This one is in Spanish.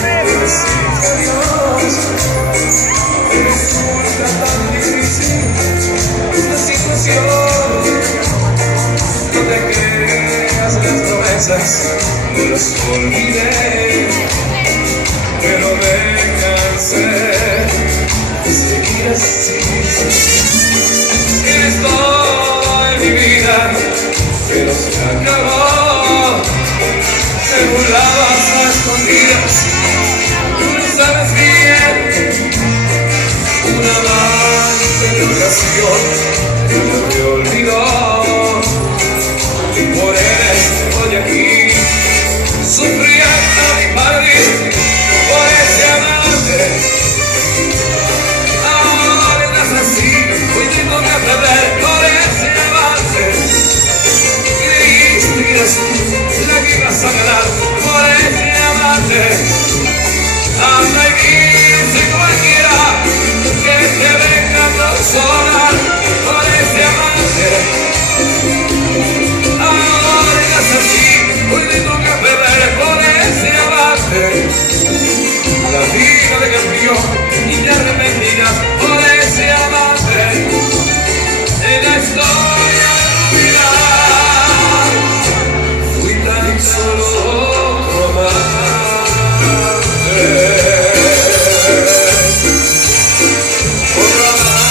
Así que Dios, te resulta tan difícil esta situación. No te creas las promesas, no las olvidé, pero me cansé de seguir así. Tienes todo en mi vida, pero se acabó. Me burlabas a escondidas, tú lo sabes bien. Un amante de ocasión que no te olvidó, y por él estoy aquí, sufriendo mi país por ese amante. Ahora estás así, hoy tengo que perder por ese amante. Creíste que eras tú la que ibas a ganar por ese amante. Anda y dice cualquiera que te venga a consolar por ese amante. Ahora estás así, hoy tengo que perder por ese amante. La vida de campeón y te arrepentirás por ese amante. En la historia de tu vida fui tan solo otro amante. Otro amante.